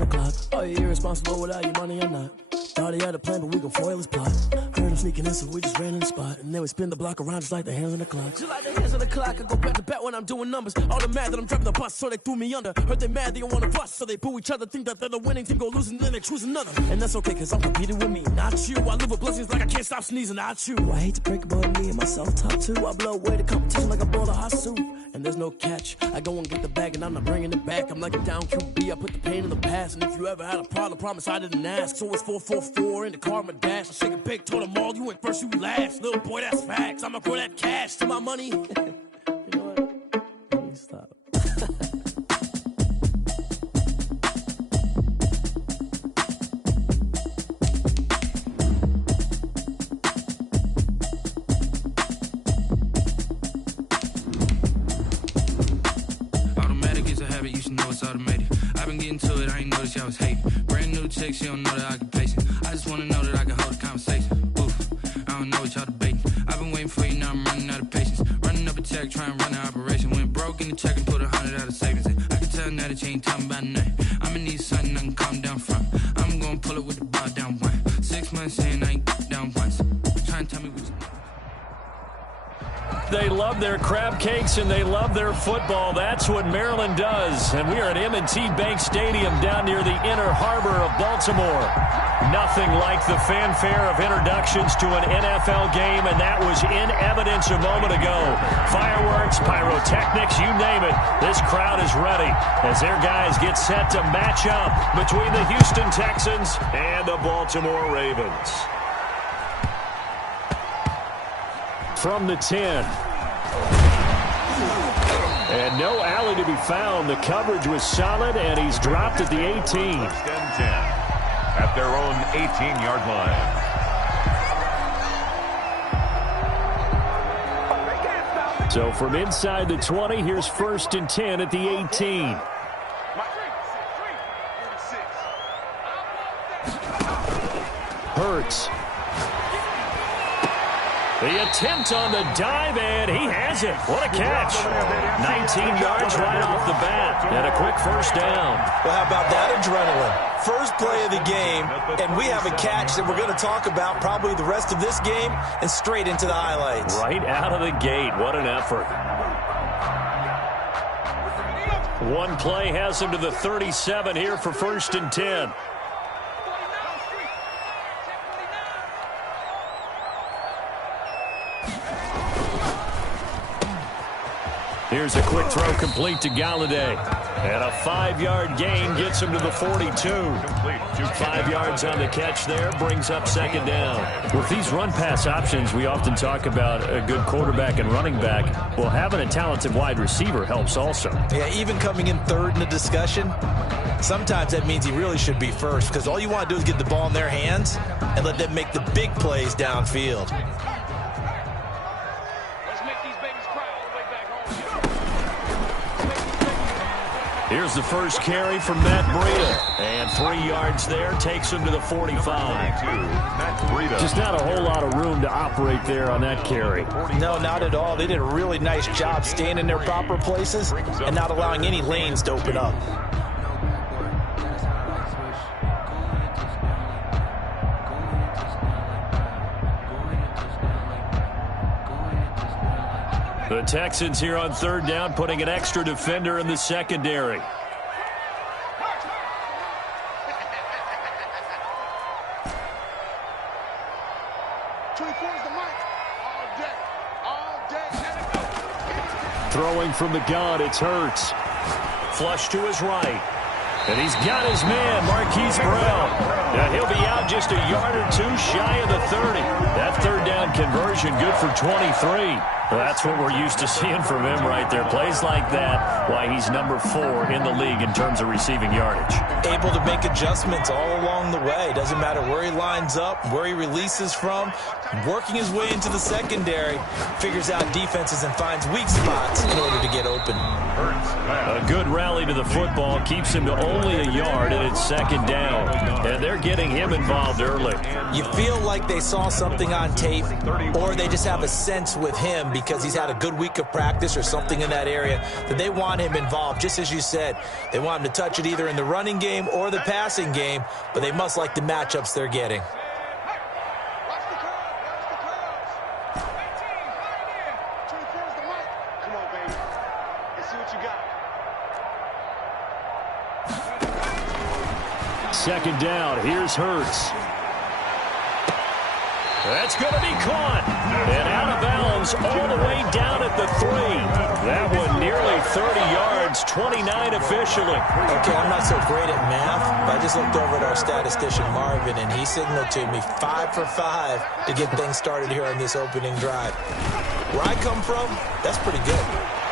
the clock. Are you irresponsible without your money or not? Thought he had a plan, but we gon' foil his plot. Heard him sneaking in, so we just ran in the spot. And then we spin the block around just like the hands on the clock. Just like the hands on the clock, I go back to back when I'm doing numbers. All the mad that I'm driving the bus, so they threw me under. Heard they mad, they don't wanna bust, so they boo each other. Think that they're the winning team, go losing, then they choose another. And that's okay, cause I'm competing with me, not you. I live with blessings like I can't stop sneezing, not you. I hate to break it, but me and myself top two. I blow away the competition like I bought a hot suit. And there's no catch, I go and get the bag and I'm not bringing it back. I'm like a down QB, I put the pain in the past. And if you ever had a problem, promise I didn't ask. So it's 4-4-4 in the car, my dash. I shake a big, told them all, you went first, you last. Little boy, that's facts, I'ma grow that cash to my money. You know what? Let me stop. Automated. I've been getting to it, I ain't noticed y'all was hating. Brand new chick, she don't know the occupation. I just wanna know that I can hold a conversation. Oof, I don't know what y'all debating. I've been waiting for you, now I'm running out of patience. Running up a check, trying to run an operation. Went broke in the check and put 100 out of savings in. I can tell now that you ain't talking about nothing. I'ma need something I can calm down from. I'm gonna pull it with the bar down one. 6 months in, I ain't down once. Trying to tell me what you... They love their crab cakes and they love their football. That's what Maryland does. And we are at M&T Bank Stadium down near the Inner Harbor of Baltimore. Nothing like the fanfare of introductions to an NFL game, and that was in evidence a moment ago. Fireworks, pyrotechnics, you name it. This crowd is ready as their guys get set to match up between the Houston Texans and the Baltimore Ravens. From the 10. And no alley to be found. The coverage was solid, and he's dropped at the 18. First and 10 at their own 18-yard line. So from inside the 20, here's first and 10 at the 18. Hurts. The attempt on the dive, and he has it. What a catch. 19 yards right off the bat, and a quick first down. Well, how about that adrenaline? First play of the game, and we have a catch that we're going to talk about probably the rest of this game and straight into the highlights. Right out of the gate. What an effort. One play has him to the 37 here for first and 10. Here's a quick throw complete to Galladay. And a 5-yard gain gets him to the 42. 5 yards on the catch there, brings up second down. With these run-pass options, we often talk about a good quarterback and running back. Well, having a talented wide receiver helps also. Yeah, even coming in third in the discussion, sometimes that means he really should be first, because all you want to do is get the ball in their hands and let them make the big plays downfield. Here's the first carry from Matt Breida. And 3 yards there takes him to the 45. Just not a whole lot of room to operate there on that carry. No, not at all. They did a really nice job staying in their proper places and not allowing any lanes to open up. The Texans here on third down, putting an extra defender in the secondary. Throwing from the gun, it's Hurts. Flush to his right. And he's got his man, Marquise Brown. Now he'll be out just a yard or two shy of the 30. That third down conversion good for 23. Well, that's what we're used to seeing from him right there. Plays like that, why he's number 4 in the league in terms of receiving yardage. Able to make adjustments all along the way. Doesn't matter where he lines up, where he releases from. Working his way into the secondary, figures out defenses and finds weak spots in order to get open. A good rally to the football keeps him to only a yard, and it's second down. And they're getting him involved early. You feel like they saw something on tape, or they just have a sense with him because he's had a good week of practice or something in that area that they want him involved. Just as you said, they want him to touch it either in the running game or the passing game, but they must like the matchups they're getting. Second down, here's Hurts. That's going to be caught. And out of bounds all the way down at the 3. That one nearly 30 yards, 29 officially. Okay, I'm not so great at math, but I just looked over at our statistician, Marvin, and he signaled to me 5 for 5 to get things started here on this opening drive. Where I come from, that's pretty good.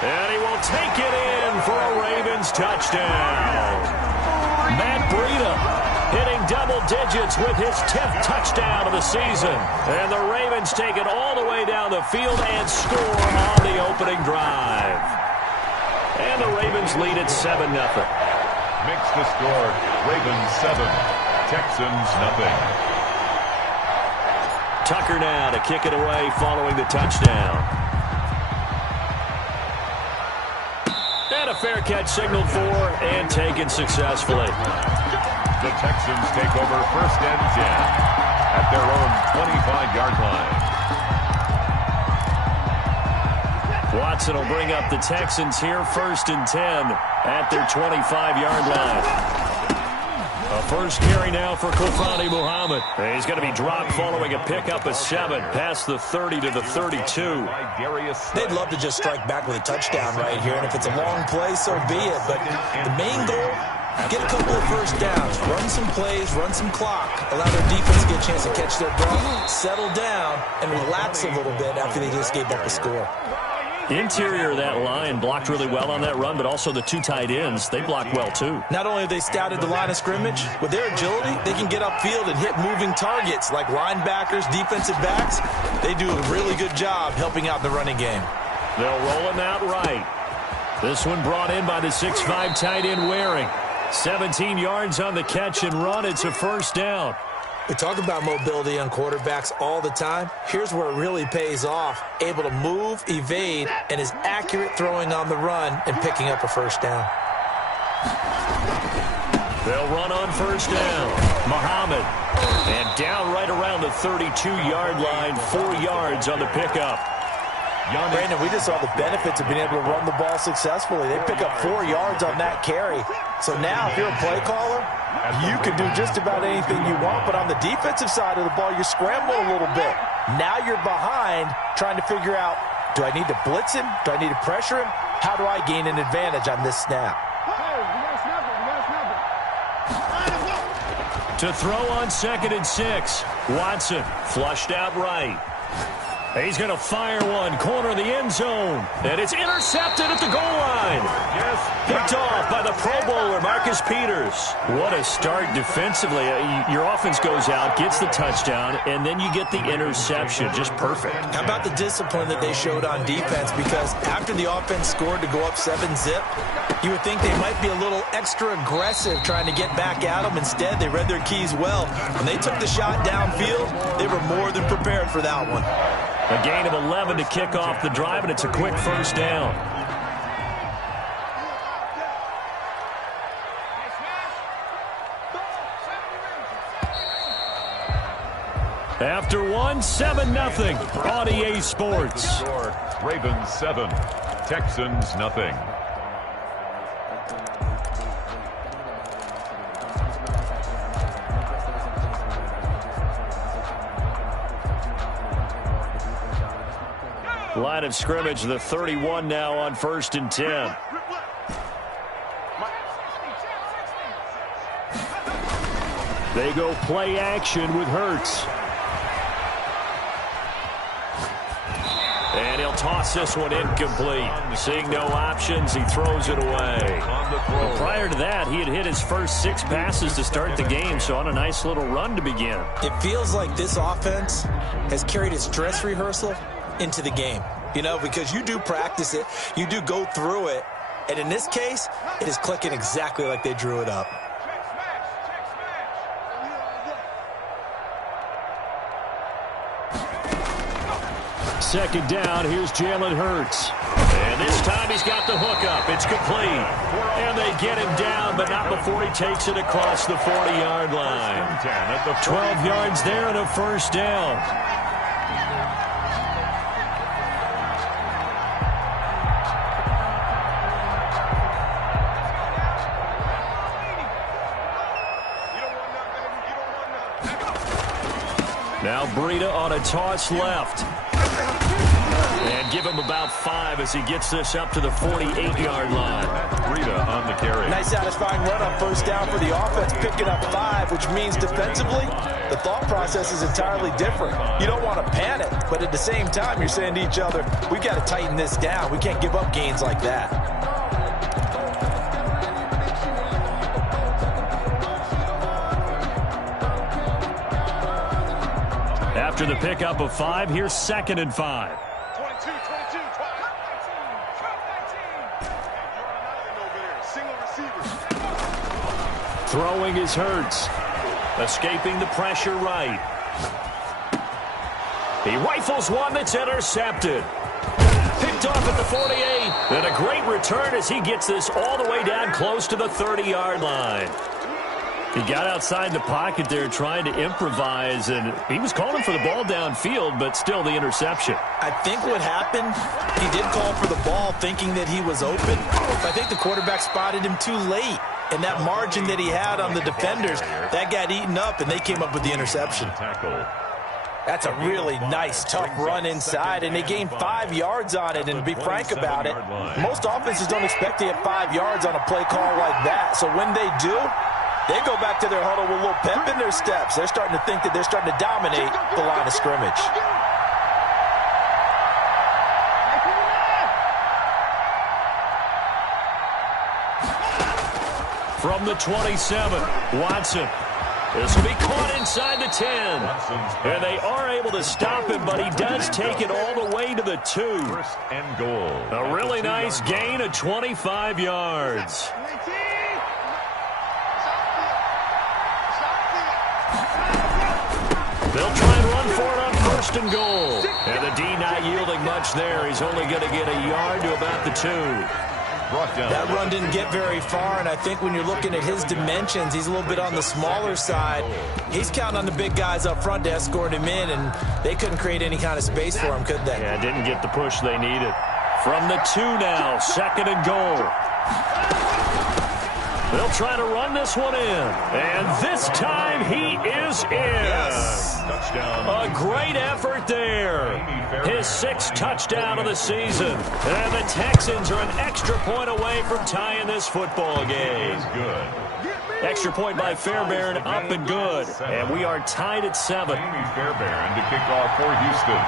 And he will take it in for a Ravens touchdown. Matt Breida hitting double digits with his 10th touchdown of the season. And the Ravens take it all the way down the field and score on the opening drive. And the Ravens lead at 7-0. Makes the score, Ravens 7, Texans nothing. Tucker now to kick it away following the touchdown. And a fair catch signaled for and taken successfully. The Texans take over 1st and 10 at their own 25-yard line. Watson will bring up the Texans here 1st and 10 at their 25-yard line. A first carry now for Kofani Muhammad. He's going to be dropped following a pickup of 7 past the 30 to the 32. They'd love to just strike back with a touchdown right here, and if it's a long play, so be it. But the main goal, get a couple of first downs, run some plays, run some clock, allow their defense to get a chance to catch their breath, settle down, and relax a little bit after they just gave up a score. Interior of that line blocked really well on that run, but also the 2 tight ends, they blocked well too. Not only have they scouted the line of scrimmage, with their agility, they can get upfield and hit moving targets like linebackers, defensive backs. They do a really good job helping out the running game. They'll roll him out right. This one brought in by the 6'5" tight end Waring. 17 yards on the catch and run. It's a first down. We talk about mobility on quarterbacks all the time. Here's where it really pays off. Able to move, evade, and is accurate throwing on the run and picking up a first down. They'll run on first down. Muhammad. And down right around the 32-yard line. 4 yards on the pickup. Brandon, we just saw the benefits of being able to run the ball successfully. They pick up 4 yards on that carry. So now, if you're a play caller, you can do just about anything you want. But on the defensive side of the ball, you're scrambling a little bit. Now you're behind trying to figure out, do I need to blitz him? Do I need to pressure him? How do I gain an advantage on this snap? To throw on 2nd and 6. Watson flushed out right. He's going to fire one, corner of the end zone. And it's intercepted at the goal line. Picked off by the Pro Bowler, Marcus Peters. What a start defensively. Your offense goes out, gets the touchdown, and then you get the interception. Just perfect. How about the discipline that they showed on defense? Because after the offense scored to go up 7-zip, you would think they might be a little extra aggressive trying to get back at them. Instead, they read their keys well. When they took the shot downfield, they were more than prepared for that one. A gain of 11 to kick off the drive, and it's a quick first down. After one, 7-0 on EA Sports. Ravens 7, Texans nothing. Line of scrimmage, the 31 now on 1st and 10. They go play action with Hurts. And he'll toss this one incomplete. Seeing no options, he throws it away. Well, prior to that, he had hit his first 6 passes to start the game, so on a nice little run to begin. It feels like this offense has carried its dress rehearsal into the game. You know, because you do practice it, you do go through it, And in this case, it is clicking exactly like they drew it up. Second down, here's Jalen Hurts. And this time he's got the hookup. It's complete. And they get him down, but not before he takes it across the 40-yard line. 12 yards there and a first down. Now Breida on a toss left. And give him about 5 as he gets this up to the 48-yard line. Breida on the carry. Nice satisfying run on first down for the offense, picking up 5, which means defensively, the thought process is entirely different. You don't want to panic, but at the same time, you're saying to each other, we got to tighten this down. We can't give up gains like that. After the pickup of 5, here's 2nd and 5. Throwing is Hurts. Escaping the pressure right. He rifles one that's intercepted. Picked off at the 48. And a great return as he gets this all the way down close to the 30-yard line. He got outside the pocket there trying to improvise, and he was calling for the ball downfield, but still the interception. I think what happened, he did call for the ball thinking that he was open. I think the quarterback spotted him too late, and that margin that he had on the defenders, that got eaten up, and they came up with the interception. That's a really nice, tough run inside, and they gained 5 yards on it. And to be frank about it, most offenses don't expect to get 5 yards on a play call like that. So when they do, they go back to their huddle with a little pep in their steps. They're starting to think that they're starting to dominate the line of scrimmage. From the 27, Watson. This will be caught inside the 10. And they are able to stop him, but he does take it all the way to the 2. First and goal. A really nice gain of 25 yards. They'll try and run for it on first and goal. And the D not yielding much there. He's only going to get a yard to about the 2. That run didn't get very far, and I think when you're looking at his dimensions, he's a little bit on the smaller side. He's counting on the big guys up front to escort him in, and they couldn't create any kind of space for him, could they? Yeah, didn't get the push they needed. From the 2 now, 2nd and goal. They'll try to run this one in. And this time he is in. Yes. A great effort there. His 6th touchdown of the season. And the Texans are an extra point away from tying this football game. Extra point by Fairbairn, up and good. And we are tied at 7. Fairbairn to kick off for Houston.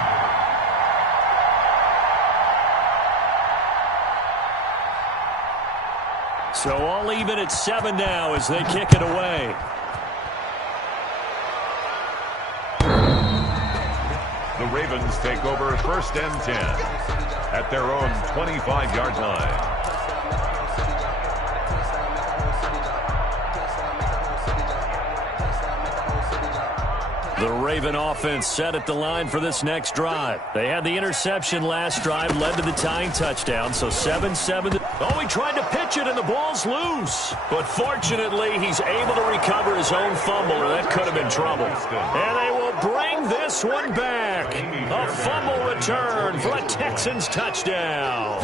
So all even at 7 now as they kick it away. The Ravens take over 1st and 10 at their own 25-yard line. The Raven offense set at the line for this next drive. They had the interception last drive, led to the tying touchdown, so 7-7. Oh, he tried to pitch it, and the ball's loose. But fortunately, he's able to recover his own fumble, or that could have been trouble. And they will bring this one back. A fumble return for a Texans touchdown.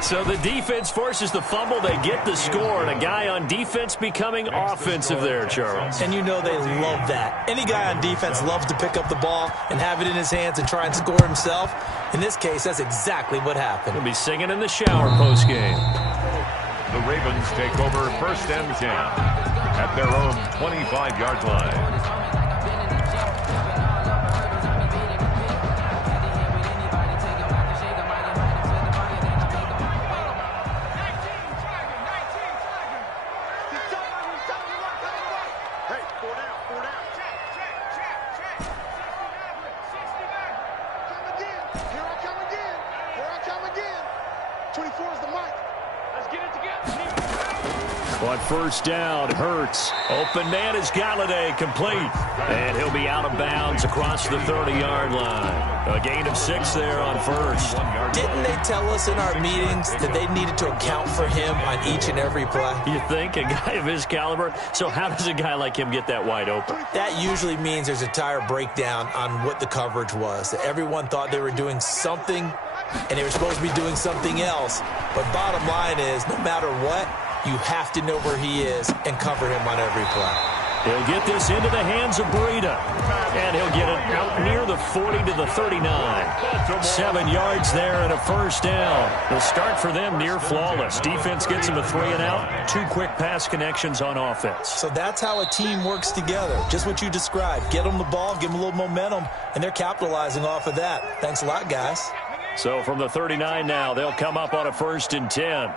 So the defense forces the fumble. They get the score, and a guy on defense becoming offensive there, Charles. And you know they love that. Any guy on defense loves to pick up the ball and have it in his hands and try and score himself. In this case, that's exactly what happened. He'll be singing in the shower postgame. The Ravens take over 1st and 10 at their own 25-yard line. On first down, Hurts. Open man is Galladay, complete. And he'll be out of bounds across the 30-yard line. A gain of 6 there on first. Didn't they tell us in our meetings that they needed to account for him on each and every play? You think? A guy of his caliber? So how does a guy like him get that wide open? That usually means there's a entire breakdown on what the coverage was. That everyone thought they were doing something, and they were supposed to be doing something else. But bottom line is, no matter what, you have to know where he is and cover him on every play. He'll get this into the hands of Breida. And he'll get it out near the 40 to the 39. 7 yards there and a first down. The start for them near flawless. Defense gets him a 3 and out. 2 quick pass connections on offense. So that's how a team works together. Just what you described. Get them the ball, give them a little momentum, and they're capitalizing off of that. Thanks a lot, guys. So from the 39 now, they'll come up on a 1st and 10.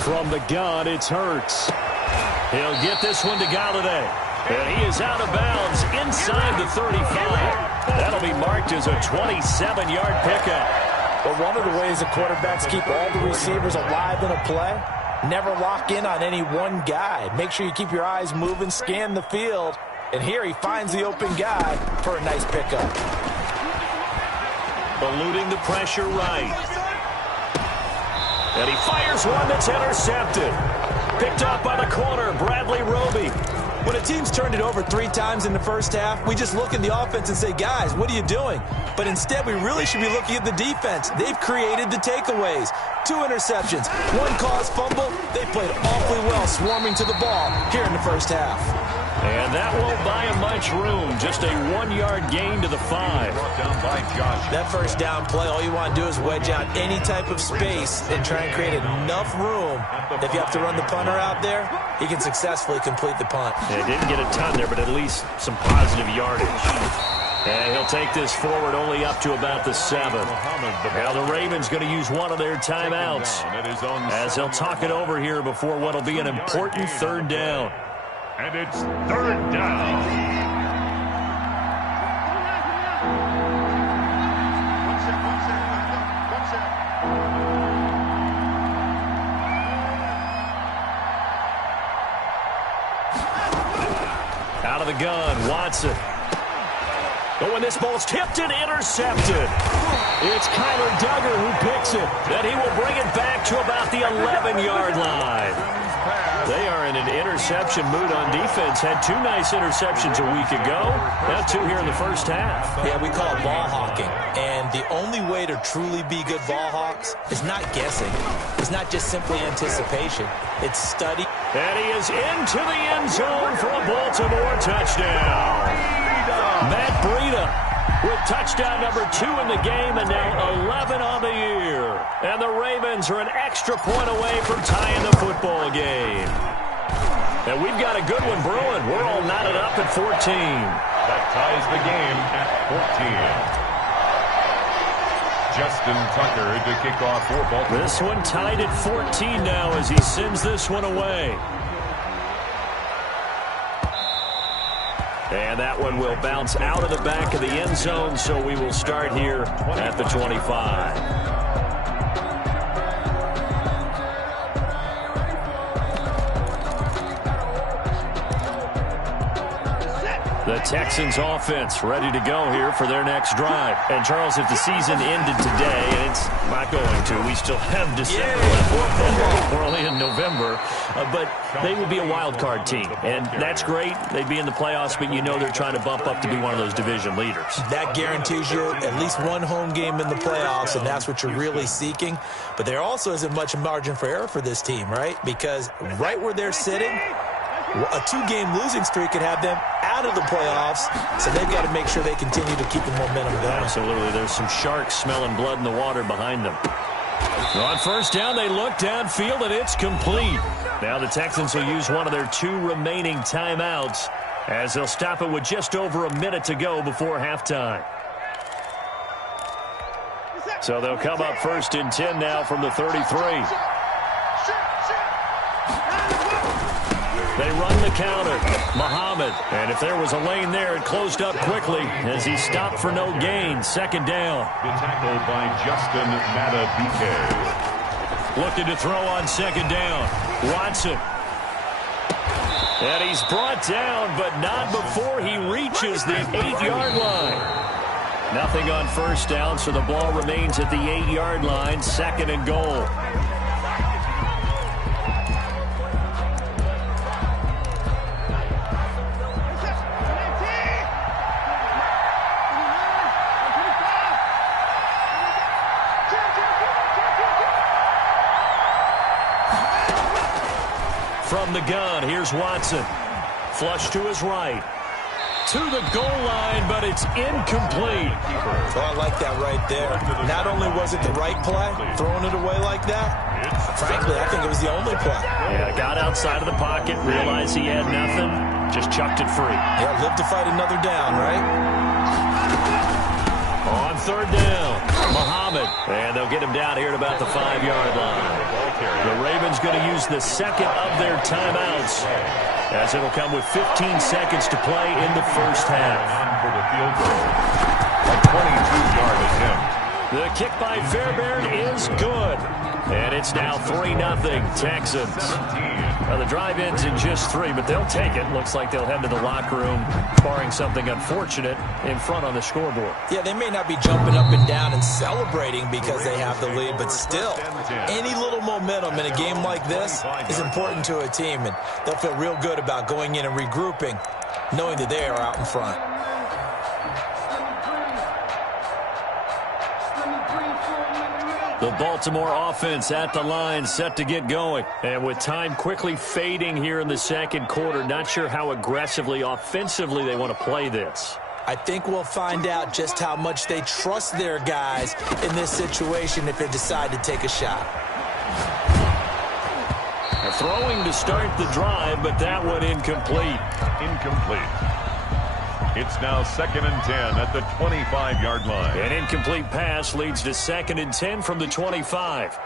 From the gun, it's Hurts. He'll get this one to Galladay. And he is out of bounds inside the 35. That'll be marked as a 27-yard pickup. But one of the ways the quarterbacks keep all the receivers alive in a play, never lock in on any one guy. Make sure you keep your eyes moving, scan the field. And here he finds the open guy for a nice pickup. Eluding the pressure right. And he fires one that's intercepted. Picked up by the corner, Bradley Roby. When a team's turned it over 3 times in the first half, we just look at the offense and say, guys, what are you doing? But instead, we really should be looking at the defense. They've created the takeaways. 2 interceptions, 1 caused fumble. They played awfully well swarming to the ball here in the first half. And that won't buy him much room. Just a 1-yard gain to the 5. That first down play, all you want to do is wedge out any type of space and try and create enough room. If you have to run the punter out there, he can successfully complete the punt. Yeah, didn't get a ton there, but at least some positive yardage. And he'll take this forward only up to about the 7. Now the Ravens going to use one of their timeouts as they'll talk it over here before what will be an important 3rd down. And it's 3rd down. Out of the gun, Watson. Oh, and this ball's tipped and intercepted. It's Kyler Duggar who picks it. Then he will bring it back to about the 11-yard line. They are in an interception mood on defense. Had 2 nice interceptions a week ago. Now 2 here in the first half. Yeah, we call it ball hawking. And the only way to truly be good ball hawks is not guessing. It's not just simply anticipation. It's study. And he is into the end zone for a Baltimore touchdown. Matt Breida with touchdown number 2 in the game and now 11 on the year. And the Ravens are an extra point away from tying the football game. And we've got a good one brewing. We're all knotted up at 14. That ties the game at 14. Justin Tucker to kick off for Baltimore. This one tied at 14 now as he sends this one away. And that one will bounce out of the back of the end zone, so we will start here at the 25. The Texans offense ready to go here for their next drive. And, Charles, if the season ended today, and it's not going to, we still have December left. We're only in November. But they would be a wild card team. And that's great. They'd be in the playoffs, but you know they're trying to bump up to be one of those division leaders. That guarantees you at least 1 home game in the playoffs, and that's what you're really seeking. But there also isn't much margin for error for this team, right? Because right where they're sitting, a 2-game losing streak could have them out of the playoffs, so they've got to make sure they continue to keep the momentum going. Absolutely. There's some sharks smelling blood in the water behind them. On first down, they look downfield, and it's complete. Now the Texans will use one of their 2 remaining timeouts as they'll stop it with just over a minute to go before halftime. So they'll come up 1st and 10 now from the 33. They run the counter. Muhammad. And if there was a lane there, it closed up quickly as he stopped for no gain. Second down. Been tackled by Justin Matabike. Looking to throw on second down. Watson. And he's brought down, but not before he reaches the 8-yard line. Nothing on first down, so the ball remains at the 8-yard line. Second and goal. From the gun, here's Watson. Flush to his right. To the goal line, but it's incomplete. Well, I like that right there. Not only was it the right play, throwing it away like that, frankly, I think it was the only play. Yeah, got outside of the pocket, realized he had nothing, just chucked it free. Yeah, live to fight another down, right? On third down, Muhammad. And they'll get him down here at about the 5-yard line. The Ravens going to use the second of their timeouts, as it'll come with 15 seconds to play in the first half. For the field goal. A 22-yard attempt. The kick by Fairbairn is good. And it's now 3-0 Texans. Well, the drive ends in just 3, but they'll take it. Looks like they'll head to the locker room, barring something unfortunate in front on the scoreboard. Yeah, they may not be jumping up and down and celebrating because they have the lead, but still, any little momentum in a game like this is important to a team, and they'll feel real good about going in and regrouping, knowing that they are out in front. The Baltimore offense at the line, set to get going. And with time quickly fading here in the second quarter, not sure how aggressively, offensively they want to play this. I think we'll find out just how much they trust their guys in this situation if they decide to take a shot. They're throwing to start the drive, but that one incomplete. Incomplete. It's now 2nd and 10 at the 25-yard line. An incomplete pass leads to 2nd and 10 from the 25.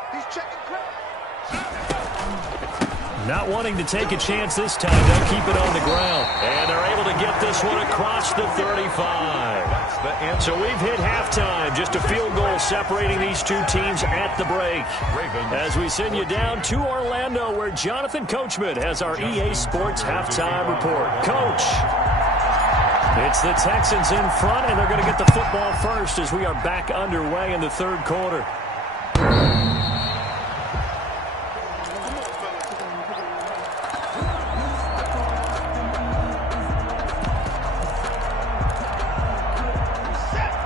Not wanting to take a chance this time. They'll keep it on the ground. And they're able to get this one across the 35. So we've hit halftime. Just a field goal separating these two teams at the break. As we send you down to Orlando, where Jonathan Coachman has our EA Sports halftime report. Coach. It's the Texans in front, and they're going to get the football first as we are back underway in the third quarter.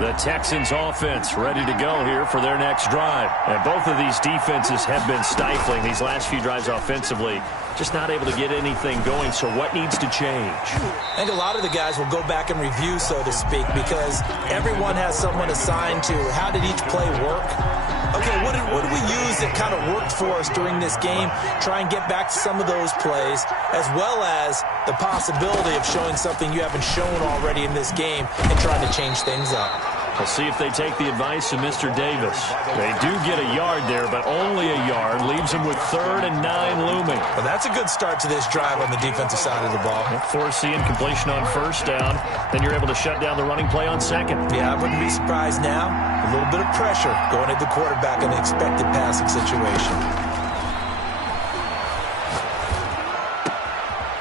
The Texans offense ready to go here for their next drive. And both of these defenses have been stifling these last few drives offensively. Just not able to get anything going, so what needs to change? I think a lot of the guys will go back and review, so to speak, because everyone has someone assigned to how did each play work. Okay, what did we use that kind of worked for us during this game? Try and get back to some of those plays, as well as the possibility of showing something you haven't shown already in this game and trying to change things up. We'll see if they take the advice of Mr. Davis. They do get a yard there, but only a yard. Leaves them with 3rd and 9 looming. Well, that's a good start to this drive on the defensive side of the ball. Forcing completion on first down. Then you're able to shut down the running play on second. Yeah, I wouldn't be surprised now. A little bit of pressure going at the quarterback in the expected passing situation.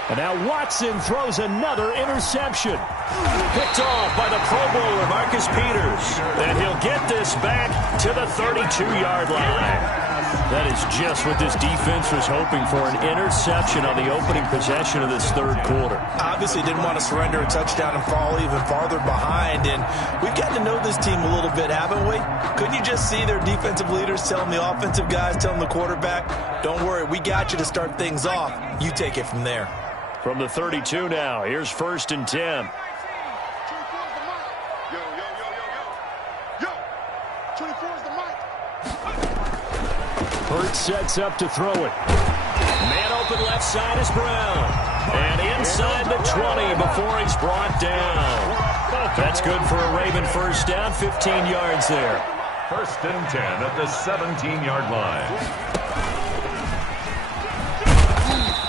And now Watson throws another interception. Picked off by the Pro Bowler, Marcus Peters. And he'll get this back to the 32-yard line. That is just what this defense was hoping for, an interception on the opening possession of this third quarter. Obviously didn't want to surrender a touchdown and fall even farther behind. And we've gotten to know this team a little bit, haven't we? Couldn't you just see their defensive leaders telling the offensive guys, telling the quarterback, don't worry, we got you to start things off. You take it from there. From the 32 now, here's 1st and 10. Hurts sets up to throw it. Man open left side is Brown. And inside the 20 before he's brought down. That's good for a Raven first down, 15 yards there. 1st and 10 at the 17-yard line.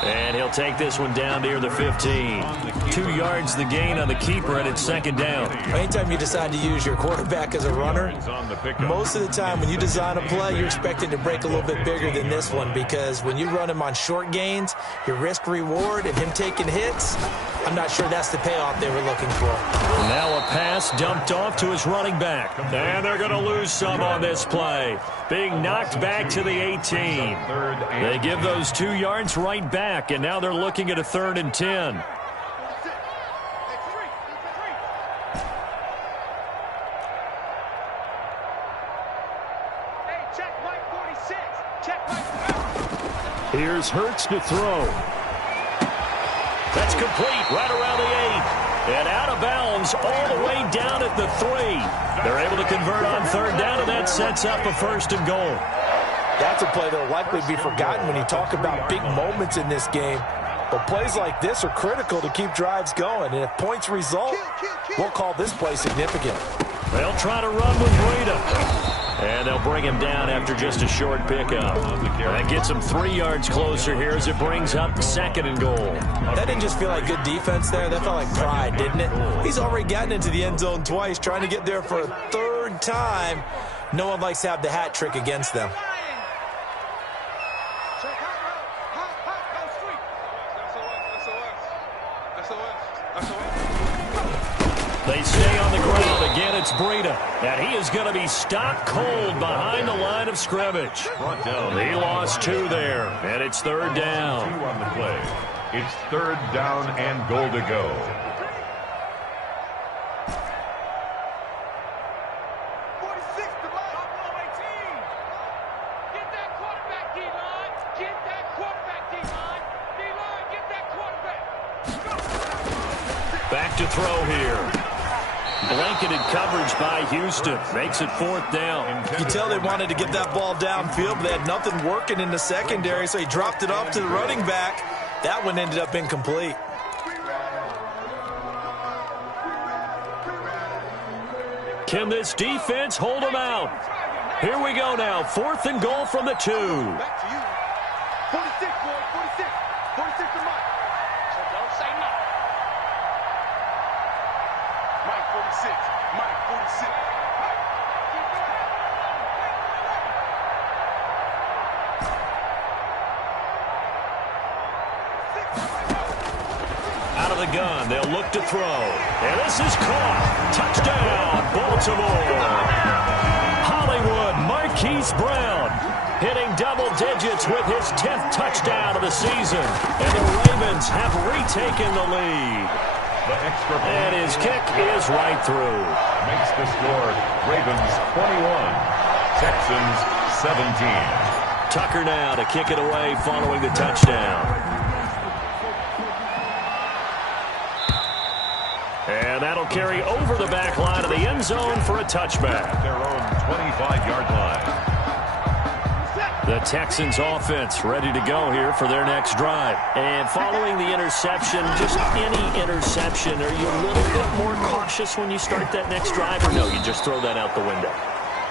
And he'll They'll take this one down near the 15. 2 yards the gain on the keeper, and it's second down. Anytime you decide to use your quarterback as a runner, most of the time when you design a play, you're expecting to break a little bit bigger than this one, because when you run him on short gains, your risk-reward and him taking hits, I'm not sure that's the payoff they were looking for. Now a pass dumped off to his running back. And they're going to lose some on this play. Being knocked back to the 18. They give those 2 yards right back, and now they're looking at a 3rd and 10. Here's Hurts to throw. That's complete right around the 8. And out of bounds all the way down at the 3. They're able to convert on 3rd down, and that sets up a 1st and goal. That's a play that will likely be forgotten when you talk about big moments in this game. But plays like this are critical to keep drives going. And if points result, we'll call this play significant. They'll try to run with Breida. And they'll bring him down after just a short pickup. That gets him 3 yards closer here as it brings up 2nd and goal. That didn't just feel like good defense there. That felt like pride, didn't it? He's already gotten into the end zone twice, trying to get there for a 3rd time. No one likes to have the hat trick against them. They stay on the ground. Again, it's Breida. And he is going to be stopped cold behind the line of scrimmage. He lost 2 there. And it's 3rd down. 2 on the play. It's 3rd down and goal to go. Back to throw here. Blanketed coverage by Houston. Makes it 4th down. You can tell they wanted to get that ball downfield, but they had nothing working in the secondary, so he dropped it off to the running back. That one ended up incomplete. Can this defense hold them out? Here we go now. 4th and goal from the 2. 46, boy. 46. 46 to Mike. So don't say no. Mike 46. Mike 46. Out of the gun, they'll look to throw. And this is caught. Touchdown, Baltimore. Hollywood Marquise Brown hitting double digits with his 10th touchdown of the season. And the Ravens have retaken the lead. And his kick is right through. Makes the score Ravens 21, Texans 17. Tucker now to kick it away following the touchdown. And that'll carry over the back line of the end zone for a touchback. Their own 25-yard line. The Texans offense ready to go here for their next drive. And following the interception, just any interception, are you a little bit more cautious when you start that next drive? Or no, you just throw that out the window?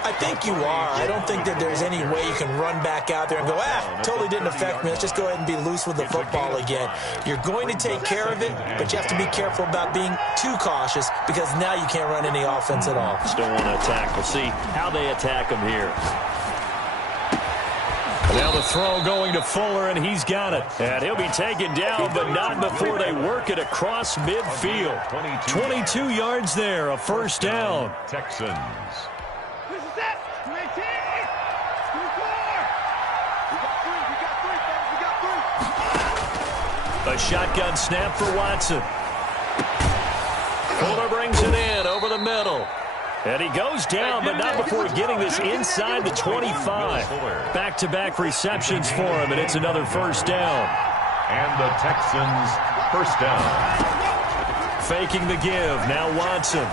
I think you are. I don't think that there's any way you can run back out there and go, totally didn't affect me. Let's just go ahead and be loose with the football again. You're going to take care of it, but you have to be careful about being too cautious because now you can't run any offense at all. Still want to attack. We'll see how they attack him here. Now the throw going to Fuller, and he's got it. And he'll be taken down, but not before they work it across midfield. 22 yards there, a 1st down. Texans. A shotgun snap for Watson. Fuller brings it in over the middle. And he goes down, but not before getting this inside the 25. Back-to-back receptions for him, and it's another 1st down. And the Texans 1st down. Faking the give. Now Watson.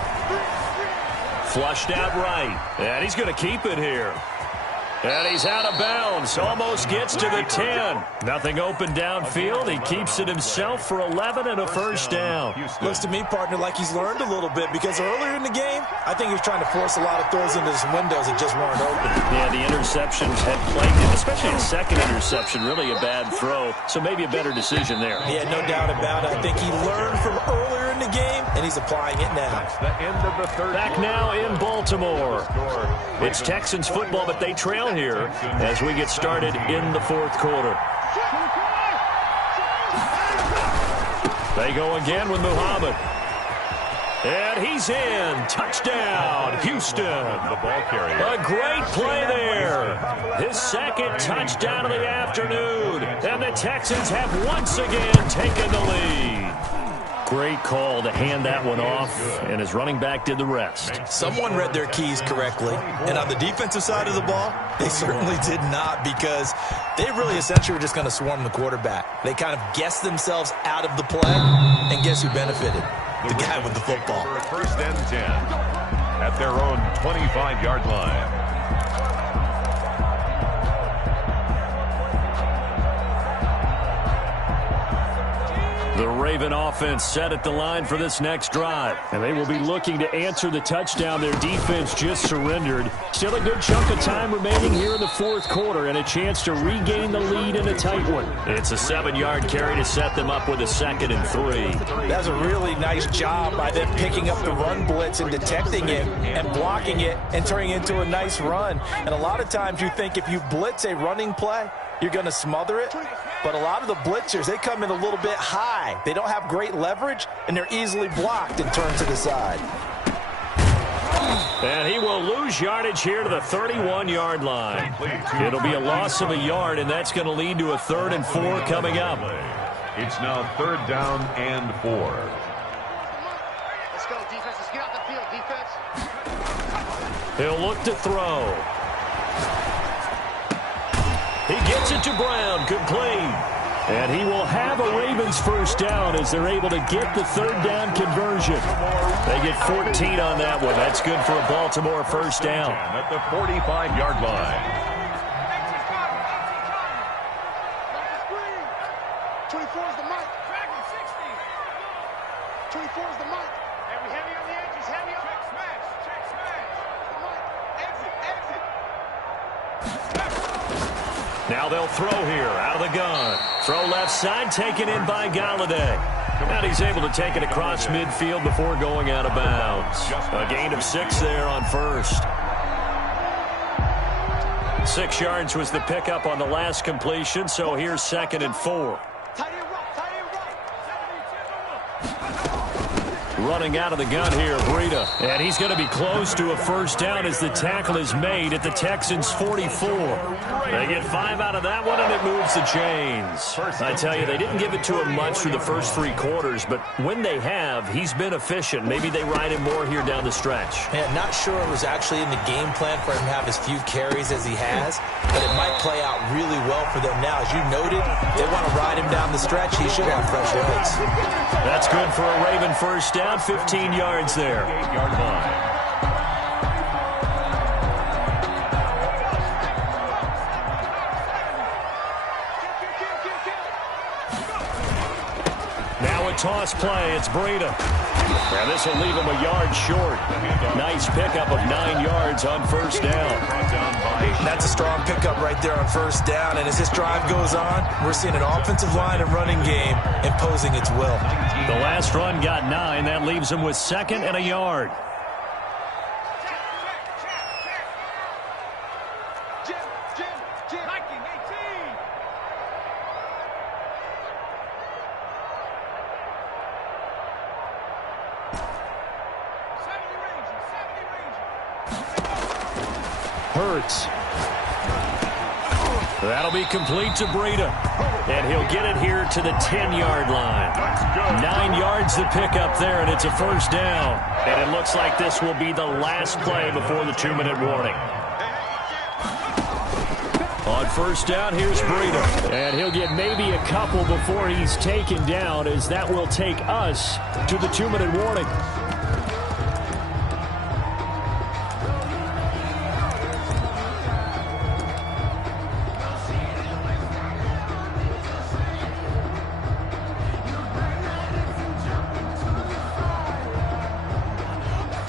Flushed out right. And he's going to keep it here. And he's out of bounds. Almost gets to the 10. Nothing open downfield. He keeps it himself for 11 and a first down. Looks to me, partner, like he's learned a little bit because earlier in the game, I think he was trying to force a lot of throws into some windows that just weren't open. Yeah, the interceptions had plagued him, especially the second interception. Really a bad throw, so maybe a better decision there. Yeah, no doubt about it. I think he learned from earlier in the game, and he's applying it now. The end of the third. Back now in Baltimore. It's Texans football, but they trail here as we get started in the fourth quarter. They go again with Muhammad. And he's in. Touchdown, Houston. The ball carrier. A great play there. His second touchdown of the afternoon. And the Texans have once again taken the lead. Great call to hand that one off, and his running back did the rest. Someone read their keys correctly, and on the defensive side of the ball, they certainly did not, because they really essentially were just going to swarm the quarterback. They kind of guessed themselves out of the play, and guess who benefited? The guy with the football. For a first and 10 at their own 25-yard line. The Raven offense set at the line for this next drive. And they will be looking to answer the touchdown their defense just surrendered. Still a good chunk of time remaining here in the fourth quarter and a chance to regain the lead in a tight one. It's a 7-yard carry to set them up with a 2nd and 3. That's a really nice job by them picking up the run blitz and detecting it and blocking it and turning it into a nice run. And a lot of times you think if you blitz a running play, you're going to smother it. But a lot of the blitzers, they come in a little bit high. They don't have great leverage, and they're easily blocked and turned to the side. And he will lose yardage here to the 31-yard line. It'll be a loss of a yard, and that's going to lead to a 3rd and 4 coming up. It's now 3rd down and 4. Let's go, defense. Let's get out the field, defense. He'll look to throw. He gets it to Brown, complete. And he will have a Ravens first down as they're able to get the 3rd down conversion. They get 14 on that one. That's good for a Baltimore first down. At the 45-yard line. 24 is the mic. 24 is the mic. Heavy on the edges. Heavy on. Check smash. Exit. Now they'll throw here out of the gun. Throw left side, taken in by Galladay. And he's able to take it across midfield before going out of bounds. A gain of 6 there on first. 6 yards was the pickup on the last completion, so here's 2nd and 4. Running out of the gun here, Breida. And he's going to be close to a first down as the tackle is made at the Texans' 44. They get 5 out of that one, and it moves the chains. I tell you, they didn't give it to him much through the first 3 quarters, but when they have, he's been efficient. Maybe they ride him more here down the stretch. Yeah, not sure it was actually in the game plan for him to have as few carries as he has, but it might play out really well for them now. As you noted, they want to ride him down the stretch. He should have fresh legs. That's good for a Raven first down. 15 yards there. 8-yard line. Now a toss play. It's Breida. And this will leave him a yard short. Nice pickup of 9 yards on first down. That's a strong pickup right there on first down. And as this drive goes on, we're seeing an offensive line and running game imposing its will. The last run got 9. That leaves him with 2nd and a yard. Hurts. That'll be complete to Breida. And he'll get it here to the 10-yard line. 9 yards to pick up there, and it's a first down. And it looks like this will be the last play before the 2-minute warning. On first down, here's Breida. And he'll get maybe a couple before he's taken down, as that will take us to the 2-minute warning.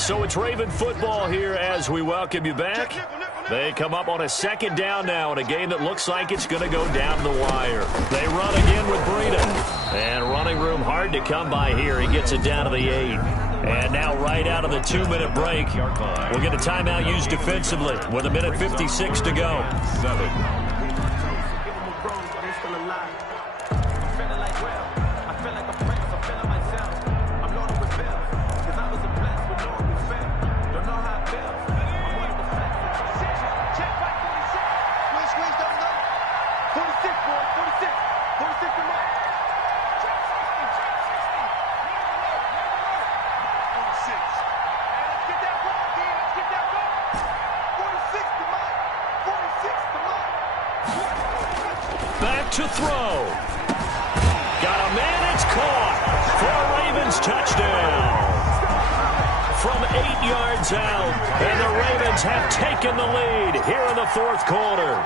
So it's Raven football here as we welcome you back. They come up on a second down now in a game that looks like it's going to go down the wire. They run again with Breida. And running room hard to come by here. He gets it down to the 8. And now right out of the 2-minute break, we'll get a timeout used defensively with 1:56 to go. 7. To throw. Got a man, it's caught for a Ravens touchdown. From 8 yards out, and the Ravens have taken the lead here in the fourth quarter.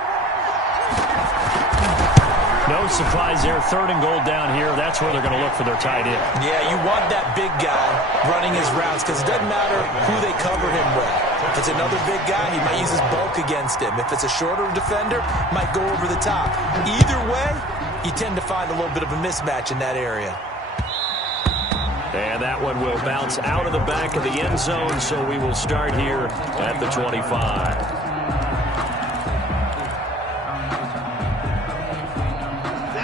No surprise there, 3rd and goal down here. That's where they're going to look for their tight end. Yeah, you want that big guy running his routes because it doesn't matter who they cover him with. If it's another big guy, he might use his bulk against him. If it's a shorter defender, might go over the top. Either way, you tend to find a little bit of a mismatch in that area. And that one will bounce out of the back of the end zone, so we will start here at the 25.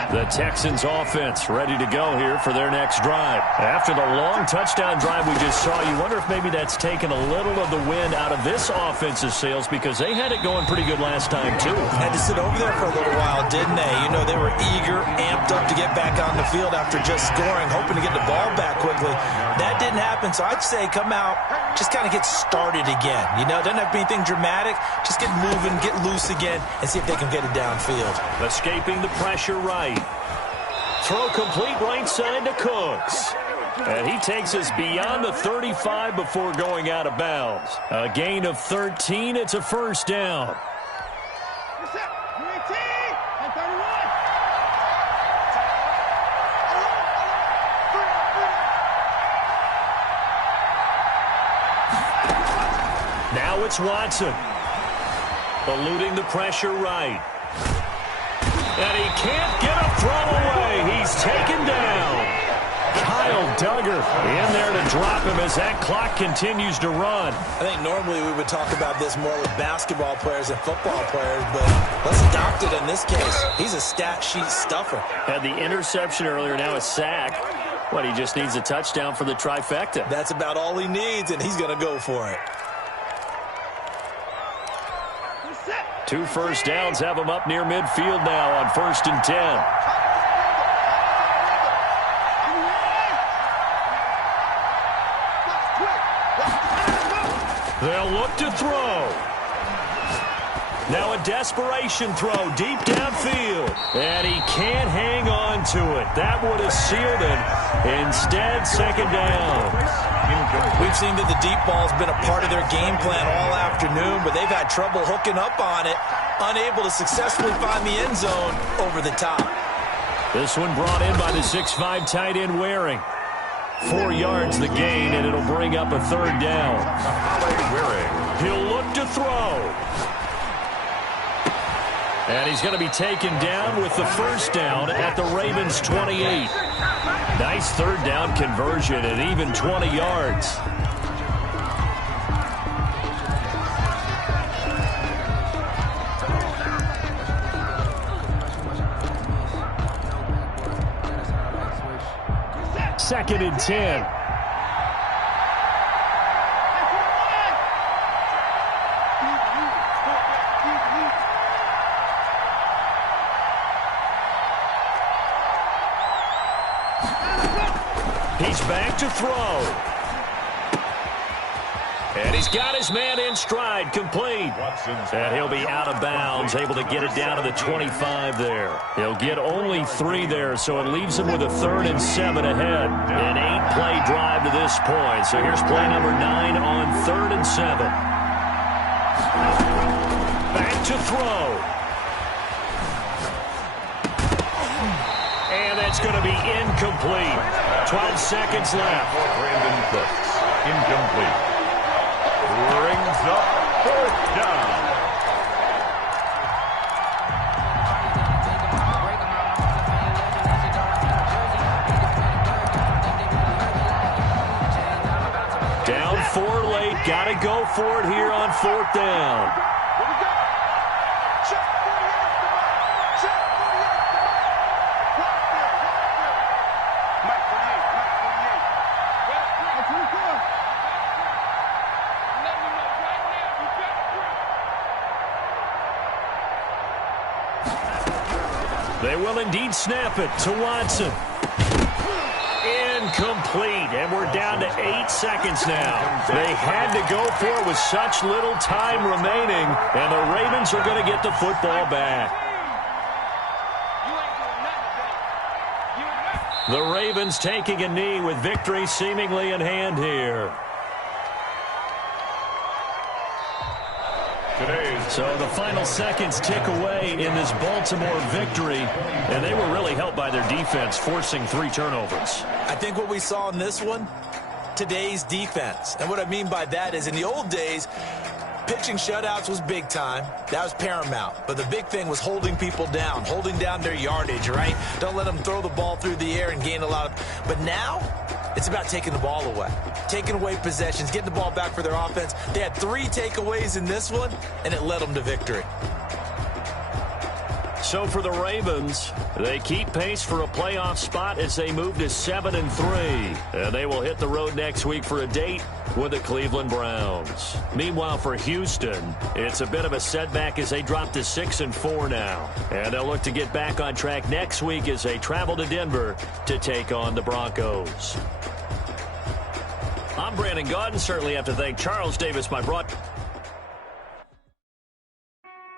The Texans offense ready to go here for their next drive. After the long touchdown drive we just saw, you wonder if maybe that's taken a little of the wind out of this offense's sails because they had it going pretty good last time too. Had to sit over there for a little while, didn't they? You know, they were eager, amped up to get back on the field after just scoring, hoping to get the ball back quickly. That didn't happen, so I'd say come out, just kind of get started again. You know, doesn't have to be anything dramatic. Just get moving, get loose again, and see if they can get it downfield. Escaping the pressure right. Throw complete right side to Cooks. And he takes us beyond the 35 before going out of bounds. A gain of 13. It's a first down. Now it's Watson. Eluding the pressure right. And he can't get a throw away. He's taken down. Kyle Duggar in there to drop him as that clock continues to run. I think normally we would talk about this more with basketball players and football players, but let's adopt it in this case. He's a stat sheet stuffer. Had the interception earlier, now a sack. What, he just needs a touchdown for the trifecta. That's about all he needs, and he's going to go for it. 2 first downs have him up near midfield now on 1st and 10. They'll look to throw. Now a desperation throw deep downfield. And he can't hang on to it. That would have sealed it. Instead, second down. We've seen that the deep ball's been a part of their game plan all afternoon, but they've had trouble hooking up on it, unable to successfully find the end zone over the top. This one brought in by the 6'5" tight end Waring. 4 yards the gain, and it'll bring up a third down. He'll look to throw. And he's going to be taken down with the first down at the Ravens' 28. Nice third down conversion and even 20 yards. Second and 10. He's back to throw. And he's got his man in stride, complete. And he'll be out of bounds, able to get it down to the 25 there. He'll get only 3 there, so it leaves him with a 3rd and 7 ahead. An 8-play drive to this point. So here's play number 9 on 3rd and 7. Back to throw. And that's going to be incomplete. 12 seconds left. Brandon Cooks, incomplete. here on 4th down. Here we go. Check 48. Check 48. Mike 48. Mike 48. That's who's good. Let me know right now. You better bring. They will indeed snap it to Watson. Incomplete, and we're down to 8 seconds now. They had to go for it with such little time remaining, and the Ravens are going to get the football back. The Ravens taking a knee with victory seemingly in hand here. So the final seconds tick away in this Baltimore victory, and they were really helped by their defense, forcing 3 turnovers. I think what we saw in this one, today's defense. And what I mean by that is in the old days, pitching shutouts was big time. That was paramount. But the big thing was holding people down, holding down their yardage, right? Don't let them throw the ball through the air and gain a lot of... But now, it's about taking the ball away, taking away possessions, getting the ball back for their offense. They had 3 takeaways in this one, and it led them to victory. So for the Ravens, they keep pace for a playoff spot as they move to 7-3. And they will hit the road next week for a date with the Cleveland Browns. Meanwhile, for Houston, it's a bit of a setback as they drop to 6-4 now. And they'll look to get back on track next week as they travel to Denver to take on the Broncos. I'm Brandon Gaudin. Certainly have to thank Charles Davis, my broadcaster.